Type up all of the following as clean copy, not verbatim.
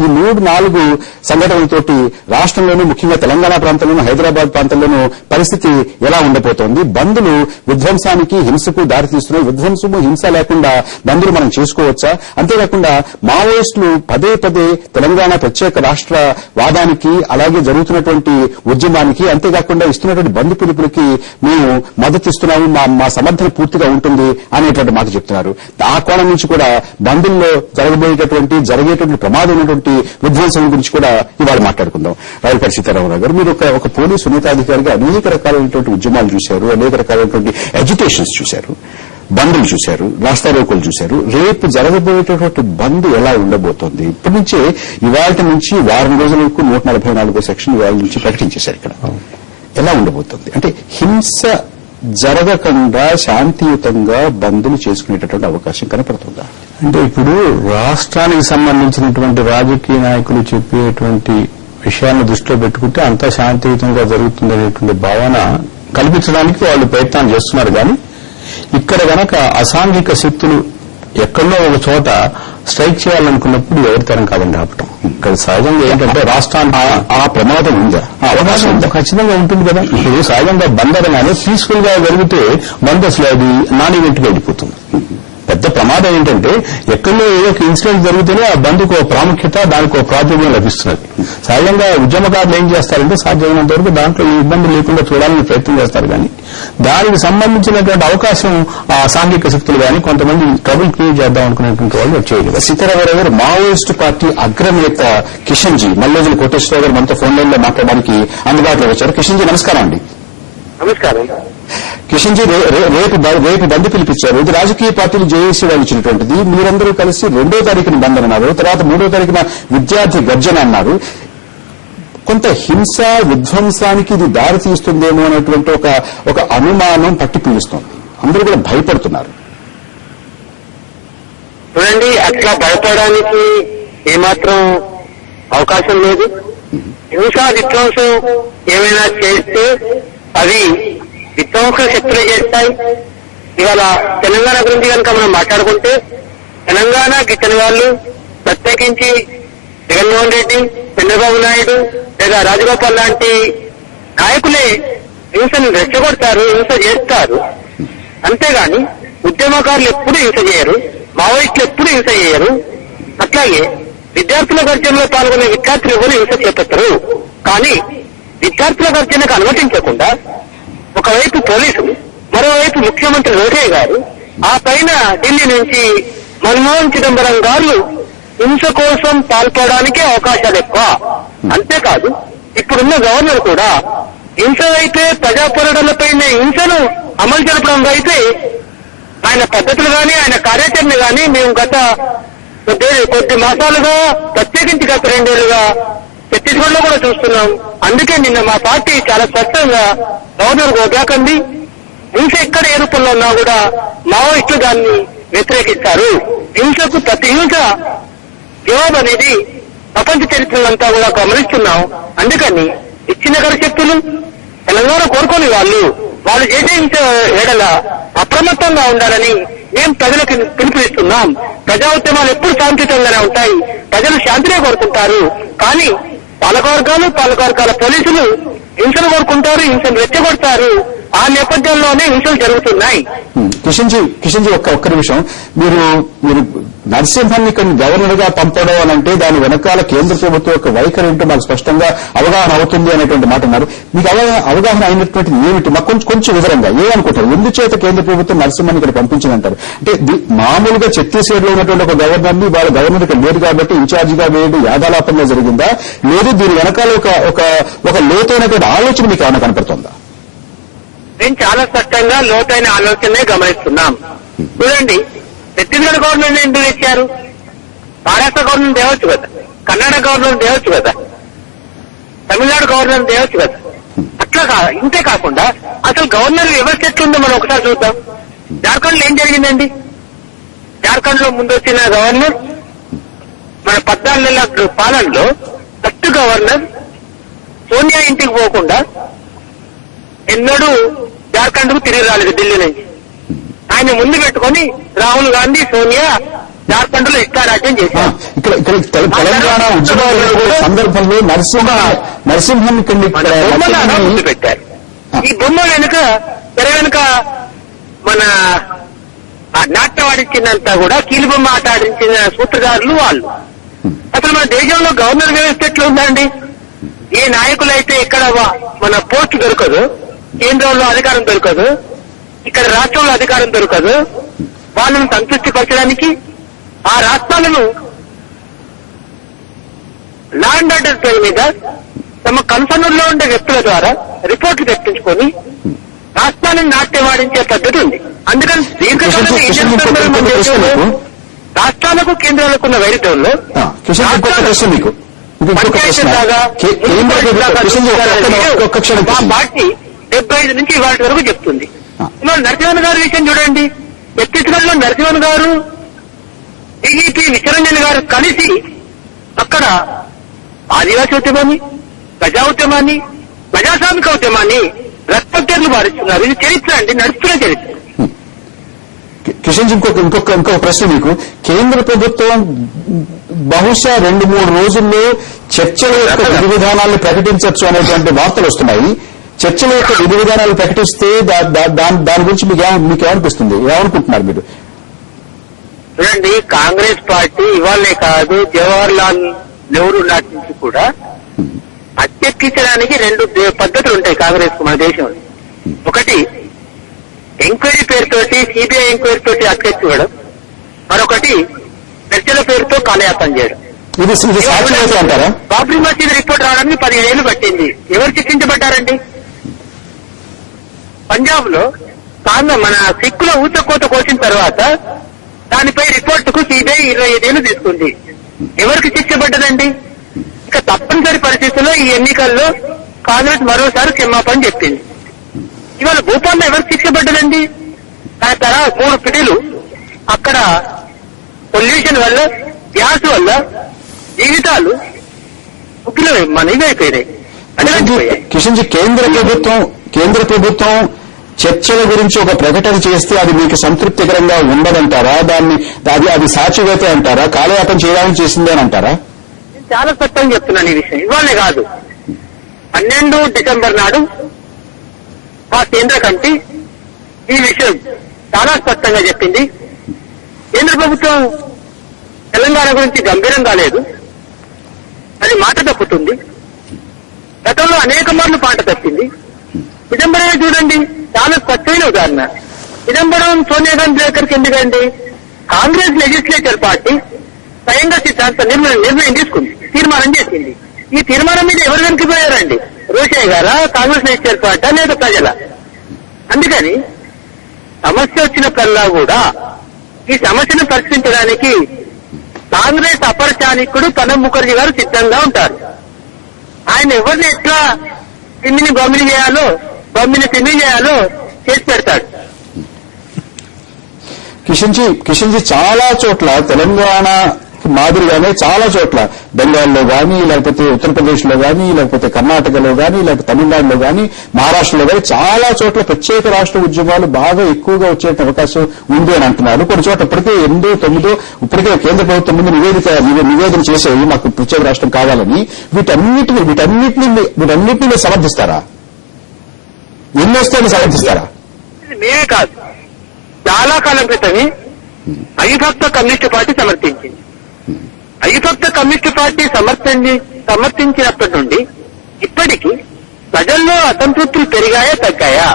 ఈ 3-4 సంఘటనలతోటి రాష్ట్రంలోనూ ముఖ్యంగా తెలంగాణ ప్రాంతంలోనూ హైదరాబాద్ ప్రాంతంలోనూ పరిస్థితి ఎలా ఉండబోతోంది? బంద్లు విధ్వంసానికి హింసకు దారితీస్తున్నాయి. విధ్వంసము హింస లేకుండా బంద్లు మనం చేసుకోవచ్చా? అంతేకాకుండా మావోయిస్టులు పదే పదే తెలంగాణ ప్రత్యేక రాష్ట్ర వాదానికి అలాగే జరుగుతున్నటువంటి ఉద్యమానికి అంతేకాకుండా ఇస్తున్నటువంటి బంద్ పిలుపులకి మేము మద్దతిస్తున్నాము, మా సమర్థన పూర్తిగా ఉంటుంది అనేటువంటి మాట చెప్తున్నారు. ఆ కోణం నుంచి కూడా బంద్ల్లో జరిగేటువంటి ప్రమాదం ఉన్నటువంటి విధ్వంసం గురించి కూడా ఇవాళ మాట్లాడుకుందాం. రాయలపాటి సీతారామరావు గారు, మీరు ఒక పోలీసు ఉన్నతాధికారిగా అనేక రకాలైనటువంటి ఉద్యమాలు చూశారు, అనేక రకాలైనటువంటి ఎడ్యుకేషన్స్ చూశారు, బంద్లు చూశారు, రాస్తారోకోలు చూశారు. రేపు జరగబోయేటటువంటి బంద్ ఎలా ఉండబోతోంది? ఇప్పటి నుంచే ఇవాళ నుంచి వారం రోజుల వరకు 144 సెక్షన్ ఇవాళ నుంచి ప్రకటించేశారు. ఇక్కడ ఎలా ఉండబోతోంది? అంటే హింస జరగకుండా శాంతియుతంగా బంద్లు చేసుకునేటటువంటి అవకాశం కనపడుతుందా? అంటే ఇప్పుడు రాష్ట్రానికి సంబంధించినటువంటి రాజకీయ నాయకులు చెప్పేటువంటి విషయాన్ని దృష్టిలో పెట్టుకుంటే అంతా శాంతియుతంగా జరుగుతుందనేటువంటి భావన కల్పించడానికి వాళ్ళు ప్రయత్నాలు చేస్తున్నారు. కానీ ఇక్కడ గనక అసాంఘిక శక్తులు ఎక్కడో ఒక చోట స్ట్రైక్ చేయాలనుకున్నప్పుడు ఎవరి తరం కాదండి ఆపటం. ఇక్కడ సహజంగా ఏంటంటే రాష్ట్రానికి ఆ ప్రమాదం ఉందా? ఆ అవకాశం ఉందా? ఖచ్చితంగా ఉంటుంది కదా. ఇప్పుడు సహజంగా బంద్ అనగానే పీస్ఫుల్ గా జరిగితే బంద్ అసలు అది నాన్ ఈవెంట్ గా వెళ్ళిపోతుంది. పెద్ద ప్రమాదం ఏంటంటే ఎక్కడో ఏదో ఒక ఇన్సిడెంట్ జరిగితేనే ఆ బంద్కు ఒక ప్రాముఖ్యత, దానికి ఒక ప్రాచుర్యం లభిస్తున్నది. సహజంగా ఉద్యమకారులు ఏం చేస్తారంటే సాధ్యమైనంత వరకు దాంట్లో ఈ ఇబ్బంది లేకుండా చూడాలని ప్రయత్నం చేస్తారు. కానీ దానికి సంబంధించినటువంటి అవకాశం ఆ సాంఘిక శక్తులు కానీ కొంతమంది ట్రబుల్ క్రియేట్ చేద్దాం అనుకునేటువంటి వాళ్ళు చేయలేదు. సీతారామరావు గారు, మావోయిస్టు పార్టీ అగ్రనేత కిషన్ జీ మల్లోజుల కోటేశ్వరరావు గారు మనతో ఫోన్ లైన్ లో మాట్లాడడానికి అందుబాటులో వచ్చారు. కిషన్ జీ నమస్కారం అండి. నమస్కారం. కిషన్ జీ, రేపు బంద్ పిలిపించారు. ఇది రాజకీయ పార్టీలు జేఏసీ వాళ్ళు ఇచ్చినటువంటిది. మీరందరూ కలిసి 2వ తారీఖున బంద్ అన్నారు, తర్వాత 3వ తారీఖున విద్యార్థి గర్జన అన్నారు. కొంత హింస విధ్వంసానికి ఇది దారి తీస్తుందేమో అనేటువంటి ఒక అనుమానం పట్టి పీడిస్తోంది. అందరూ కూడా భయపడుతున్నారు. చూడండి, అట్లా భయపడడానికి ఏమాత్రం అవకాశం లేదు. హింస విధ్వంసం ఏమైనా చేస్తే అవి విధ్వంస శక్తులు చేస్తాయి. ఇవాళ తెలంగాణ గురించి కనుక మనం మాట్లాడుకుంటే తెలంగాణ గిట్టని వాళ్ళు ప్రత్యేకించి జగన్మోహన్ రెడ్డి, చంద్రబాబు నాయుడు లేదా రాజగోపాల్ లాంటి నాయకులే హింసను రెచ్చగొడతారు, హింస చేస్తారు. అంతేగాని ఉద్యమకారులు ఎప్పుడు హింస చేయరు, మావోయిస్టులు ఎప్పుడు హింస చేయరు. అట్లాగే విద్యార్థుల గర్జనలో పాల్గొనే విద్యార్థులు ఎవరు హింస చేపట్టరు. కానీ విద్యార్థుల గర్జనకు అనుమతించకుండా ఒకవైపు పోలీసులు, మరోవైపు ముఖ్యమంత్రి రోహే గారు, ఆ పైన ఢిల్లీ నుంచి మన్మోహన్ చిదంబరం గారు హింస కోసం పాల్పడడానికే అవకాశాలు ఎక్కువ. అంతేకాదు, ఇప్పుడున్న గవర్నర్ కూడా హింస అయితే ప్రజాపోరాటాలపైనే హింసను అమలు జరపడం అయితే ఆయన పద్ధతులు కానీ ఆయన కార్యాచరణ కానీ మేము గత కొద్ది మాసాలుగా, ప్రత్యేకించి గత 2 ఏళ్లుగా ఛత్తీస్గఢ్ లో కూడా చూస్తున్నాం. అందుకే నిన్న మా పార్టీ చాలా స్పష్టంగా గవర్నర్ గోబ్యాకండి హింస ఎక్కడ ఏ రూపంలో ఉన్నా కూడా మావోయిస్టులు దాన్ని వ్యతిరేకిస్తారు. హింసకు ప్రతి హింస జవాబు అనేది ప్రపంచ చరిత్రలంతా కూడా గమనిస్తున్నాం. అందుకని ఇచ్చిన శక్తులు తెలంగాణ కోరుకోని వాళ్ళు చేసే హింస ఏడల అప్రమత్తంగా ఉండాలని మేము ప్రజలకు పిలుపునిస్తున్నాం. ప్రజా ఉద్యమాలు ఎప్పుడు శాంతియుతంగానే ఉంటాయి, ప్రజలు శాంతినే కోరుకుంటారు. కానీ పాలకవర్గాల పోలీసులు హింసను కోరుకుంటారు, హింసను రెచ్చగొడతారు. ఆ నేపథ్యంలోనే హింసలు జరుగుతున్నాయి. కిషన్ జీ ఒక్క నిమిషం, మీరు నరసింహన్ని ఇక్కడ గవర్నర్ గా పంపడం అనంటే దాని వెనకాల కేంద్ర ప్రభుత్వం యొక్క వైఖరి ఏంటో మాకు స్పష్టంగా అవగాహన అవుతుంది అనేటువంటి మాట అన్నారు. మీకు అవగాహన అయినటువంటిది ఏమిటి? మాకు కొంచెం వివరంగా ఏమనుకుంటారు? ఎందుచేత కేంద్ర ప్రభుత్వం నరసింహన్ని ఇక్కడ పంపించిందంటారు? అంటే మామూలుగా ఛత్తీస్గఢ్ లో ఉన్నటువంటి ఒక గవర్నర్ ని వాళ్ళ గవర్నర్ ఇక్కడ లేదు కాబట్టి ఇన్ఛార్జిగా వేయడం యాదాలాపంగా జరిగిందా, లేదు దీని వెనకాల ఒక లోతైనటువంటి ఆలోచన మీకు ఏమైనా కనపడుతుందా? మేము చాలా స్పష్టంగా లోతైన ఆలోచనే గమనిస్తున్నాం. చూడండి, ఛత్తీస్గఢ్ గవర్నమెంట్ ఎందుకు తెచ్చారు? మహారాష్ట్ర గవర్నమెంట్ తేవచ్చు కదా, కర్ణాటక గవర్నమెంట్ తేవచ్చు కదా, తమిళనాడు గవర్నమెంట్ తేవచ్చు కదా. అట్లా ఇంతే కాకుండా అసలు గవర్నర్ వ్యవస్థ ఎట్లుందో మనం ఒకసారి చూద్దాం. జార్ఖండ్ లో ఏం జరిగిందండి? జార్ఖండ్ లో ముందు వచ్చిన గవర్నర్ మన 14 నెలల పాలనలో ఫస్ట్ గవర్నర్ సోనియా ఇంటికి పోకుండా ఎన్నడూ జార్ఖండ్ కు తిరిగి రాలేదు ఢిల్లీ నుంచి. ఆయన ముందు పెట్టుకుని రాహుల్ గాంధీ, సోనియా జార్ఖండ్ లో ఇష్టారాజ్యం చేశారు. ఇక్కడ తెలంగాణ ఉద్యమాల సందర్భంలో నరసింహన్ బొమ్మలు పెట్టారు. ఈ బొమ్మ వెనుక తెర వెనుక మన నాట్యం ఆడించిందంతా కూడా కీలుబొమ్మ ఆట ఆడించిన సూత్రధారులు వాళ్ళు. అసలు మన దేశంలో గవర్నర్ వ్యవస్థ ఎట్లా ఉందండి? ఏ నాయకులైతే ఇక్కడ మన పోస్ట్ దొరకదు, కేంద్రంలో అధికారం దొరకదు, ఇక్కడ రాష్ట్రంలో అధికారం దొరకదు, వాళ్ళను సంతృప్తిపరచడానికి ఆ రాష్ట్రాలను లా అండ్ ఆర్డర్ పేరు మీద తమ కన్సర్న్ లో ఉండే వ్యక్తుల ద్వారా రిపోర్ట్లు తెప్పించుకొని రాష్ట్రాలను నాట్యవాడించే పద్ధతి ఉంది. అందుకని దీర్ఘకాలంలో రాష్ట్రాలకు కేంద్రాలకు ఉన్న వైరుధ్యంలో మా పార్టీ 75 నుంచి ఇవాటి వరకు చెప్తుంది. ఇవాళ నరసింహన్ గారి విషయం చూడండి. ఛత్తీస్గఢ్ లో నరసింహన్ గారు డీజీపీ విశ్వరంజన్ గారు కలిసి అక్కడ ఆదివాసీ ఉద్యమాన్ని, ప్రజా ఉద్యమాన్ని, ప్రజాస్వామిక ఉద్యమాన్ని రక్తలు మారుస్తున్నారు. ఇది చరిత్ర అండి, నడుస్తున్న చరిత్ర. కిషన్ ఇంకొక ప్రశ్న మీకు. కేంద్ర ప్రభుత్వం బహుశా 2-3 రోజుల్లో చర్చల యొక్క విధి విధానాలను ప్రకటించవచ్చు అనేటువంటి వార్తలు వస్తున్నాయి. చర్చల యొక్క విధి విధానాలు ప్రకటిస్తే దాని గురించి మీకేమనిపిస్తుంది? ఏమనుకుంటున్నారు మీరు? చూడండి, కాంగ్రెస్ పార్టీ ఇవాళే కాదు, జవహర్ లాల్ నెహ్రూ నాటి నుంచి కూడా అత్యెక్కించడానికి 2 పద్ధతులు ఉంటాయి కాంగ్రెస్ కు మన దేశంలో. ఒకటి ఎంక్వైరీ పేరుతోటి, సిబిఐ ఎంక్వైరీ తోటి అత్యెక్కివ్వడం, మరొకటి చర్చల పేరుతో కాలయాపన చేయడం. అంటారా? బాబ్రీ మసీద్ రిపోర్ట్ రావడానికి 15 ఏళ్లు పట్టింది. ఎవరు శిక్షించబడ్డారండి? పంజాబ్ లో మన సిక్కుల ఊచకోత కోసిన తర్వాత దానిపై రిపోర్టుకు సిబిఐ 25 ఏళ్లు తీసుకుంది. ఎవరికి శిక్ష పడ్డదండి? ఇక తప్పనిసరి పరిస్థితుల్లో ఈ ఎన్నికల్లో కాంగ్రెస్ మరోసారి క్షమాపణ చెప్పింది. ఇవాళ భూపాల్లో ఎవరికి శిక్ష పడ్డదండి? దాని తర్వాత 3 పిటిలు అక్కడ పొల్యూషన్ వల్ల, గ్యాస్ వల్ల జీవితాలు ఉగ్గులు ఇదైపోయినాయి. కిషన్ జీ, కేంద్ర ప్రభుత్వం చర్చల గురించి ఒక ప్రకటన చేస్తే అది మీకు సంతృప్తికరంగా ఉండదంటారా? అది సాచివేత అంటారా? కాలయాపన చేయడానికి చేసిందే అని అంటారా? చాలా స్పష్టంగా చెప్తున్నాను ఈ విషయం. ఇవాళే కాదు, 12 డిసెంబర్ నాడు మా కేంద్ర కమిటీ ఈ విషయం చాలా స్పష్టంగా చెప్పింది. కేంద్ర ప్రభుత్వం తెలంగాణ గురించి గంభీరంగా లేదు, అది మాట తప్పుతుంది. గతంలో అనేక మార్లు మాట తప్పింది. చిదంబరమే చూడండి, చాలా స్పష్టమైన ఉదాహరణ. చిదంబరం సోనియా గాంధీ దగ్గరికి ఎందుకండి? కాంగ్రెస్ లెజిస్లేచర్ పార్టీ స్వయంగా సిద్ధాంత నిర్ణయం తీసుకుంది, తీర్మానం చేసింది. ఈ తీర్మానం మీద ఎవరు వెనక్కిపోయారండి? రోషయ్య గారా, కాంగ్రెస్ లెజిస్లేచర్ పార్టీ లేదా ప్రజల? అందుకని సమస్య వచ్చినప్పుడల్లా కూడా ఈ సమస్యను పరిష్కరించడానికి కాంగ్రెస్ అపరచానికుడు ప్రణబ్ ముఖర్జీ గారు సిద్ధంగా ఉంటారు. ఆయన ఎవరిని ఎట్లా తిమ్మిని బొమ్మిని చేయాలో, బొమ్మిని తిమ్మి చేయాలో చేసి పెడతాడు. కిషన్ జీ, చాలా చోట్ల తెలంగాణ మాదిరిగానే చాలా చోట్ల బెంగాల్లో గానీ, లేకపోతే ఉత్తరప్రదేశ్ లో గానీ, లేకపోతే కర్ణాటకలో గానీ, లేకపోతే తమిళనాడులో గానీ, మహారాష్ట్రలో గానీ చాలా చోట్ల ప్రత్యేక రాష్ట్ర ఉద్యమాలు బాగా ఎక్కువగా వచ్చే అవకాశం ఉంది అని అంటున్నారు. కొన్ని చోట్ల ఇప్పటికే 8, 9 ఇప్పటికే కేంద్ర ప్రభుత్వం ముందు నివేదన చేసేవి మాకు ప్రత్యేక రాష్ట్రం కావాలని. వీటన్నిటిని సమర్థిస్తారా? ఎన్ని వస్తాయని సమర్థిస్తారా? మేమే కాదు, చాలా కాలం క్రితమే అవిభక్త కమ్యూనిస్టు పార్టీ సమర్థించింది. అవిభక్త కమ్యూనిస్టు పార్టీ సమర్థించినప్పటి నుండి ఇప్పటికీ ప్రజల్లో అసంతృప్తులు పెరిగాయా తగ్గాయా?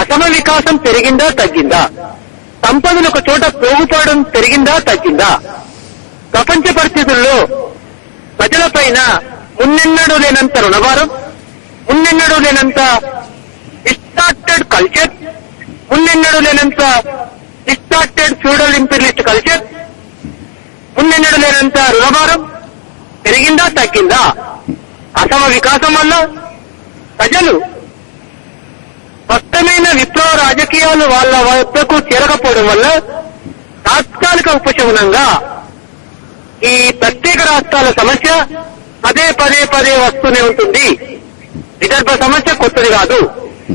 అసమ వికాసం పెరిగిందా తగ్గిందా? సంపదలు ఒక చోట పోగుపోవడం పెరిగిందా తగ్గిందా? ప్రపంచ పరిస్థితుల్లో ప్రజలపైన మున్నెన్నడూ లేనంత రుణభారం, మున్నెన్నడూ లేనంత డిస్టార్టెడ్ కల్చర్, మున్నెన్నడూ లేనంత డిస్టార్టెడ్ ఫ్యూడల్ ఇంపీరియలిస్ట్ కల్చర్, మున్నెన్నడూ లేనంత రుణభారం పెరిగిందా తగ్గిందా? అసమ వికాసం వల్ల ప్రజలు స్పష్టమైన విప్లవ రాజకీయాలు వాళ్ళ వద్దకు చేరకపోవడం వల్ల తాత్కాలిక ఉపశమనంగా ఈ ప్రత్యేక రాష్ట్రాల సమస్య పదే వస్తూనే ఉంటుంది. విదర్భ సమస్య కొత్తది కాదు,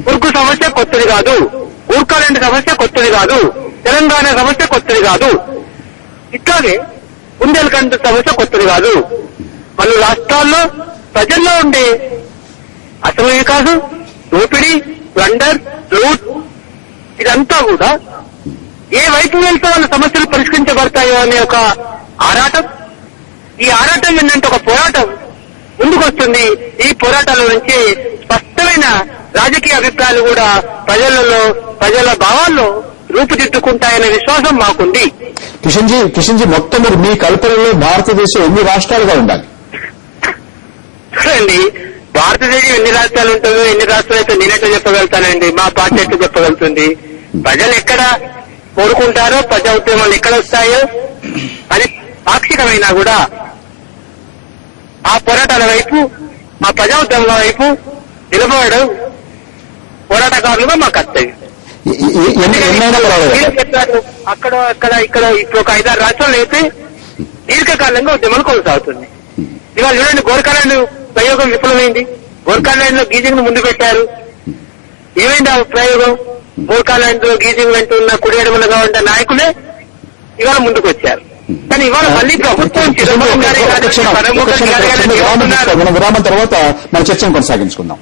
ఉర్కు సమస్య కొత్తది కాదు, ఊర్కాలాంటి సమస్య కొత్తది కాదు, తెలంగాణ సమస్య కొత్తది కాదు. ఇట్లాగే బుందేల్ఖండ్ సమస్య కొత్తది కాదు. పలు రాష్ట్రాల్లో ప్రజల్లో ఉండే అసమయ వికాసం, దోపిడీ, ప్లండర్, లూట్ ఇదంతా కూడా ఏ వైపు వెళ్తే వాళ్ళ సమస్యలు పరిష్కరించబడతాయో అనే ఒక ఆరాటం. ఈ ఆరాటం ఏంటంటే ఒక పోరాటం ముందుకొస్తుంది. ఈ పోరాటాల నుంచి స్పష్టమైన రాజకీయ అభిప్రాయాలు కూడా ప్రజల భావాల్లో రూపుదిద్దుకుంటాయనే విశ్వాసం మాకుంది. కిషన్ జీ మొత్తం మీ కల్పనలో భారతదేశం ఎన్ని రాష్ట్రాలుగా ఉండాలి? చూడండి, భారతదేశం ఎన్ని రాష్ట్రాలు ఉంటుందో, ఎన్ని రాష్ట్రాలు అయితే నేనెట్లా చెప్పగలుగుతానండి, మా పార్టీ ఎట్లా చెప్పగలుగుతుంది? ప్రజలు ఎక్కడ కోరుకుంటారో, ప్రజా ఉద్యమాలు ఎక్కడ వస్తాయో అని పాక్షికమైనా కూడా ఆ పోరాటాల వైపు, ఆ ప్రజా ఉద్యమాల వైపు నిలబడడం పోరాటకారులుగా మా కర్తవ్యం. చెప్పారు అక్కడ ఇక్కడ ఇప్పుడు ఒక 5-6 రాష్ట్రాలు అయితే దీర్ఘకాలంగా ఉద్యమాలు కొనసాగుతుంది. ఇవాళ చూడండి, గోర్ఖాలాండ్ ప్రయోగం విఫలమైంది. గోర్ఖాలాండ్ లో గీజింగ్ ను ముందు పెట్టారు. ఏమైంది ఆ ప్రయోగం? గోర్ఖాలాండ్ లో గీజింగ్ వెంట ఉన్న కుడియడమలుగా ఉన్న నాయకులే ఇవాళ ముందుకు వచ్చారు. కానీ ఇవాళ మళ్ళీ ప్రభుత్వం విరామం తర్వాత మన చర్చను కొనసాగించుకుందాం.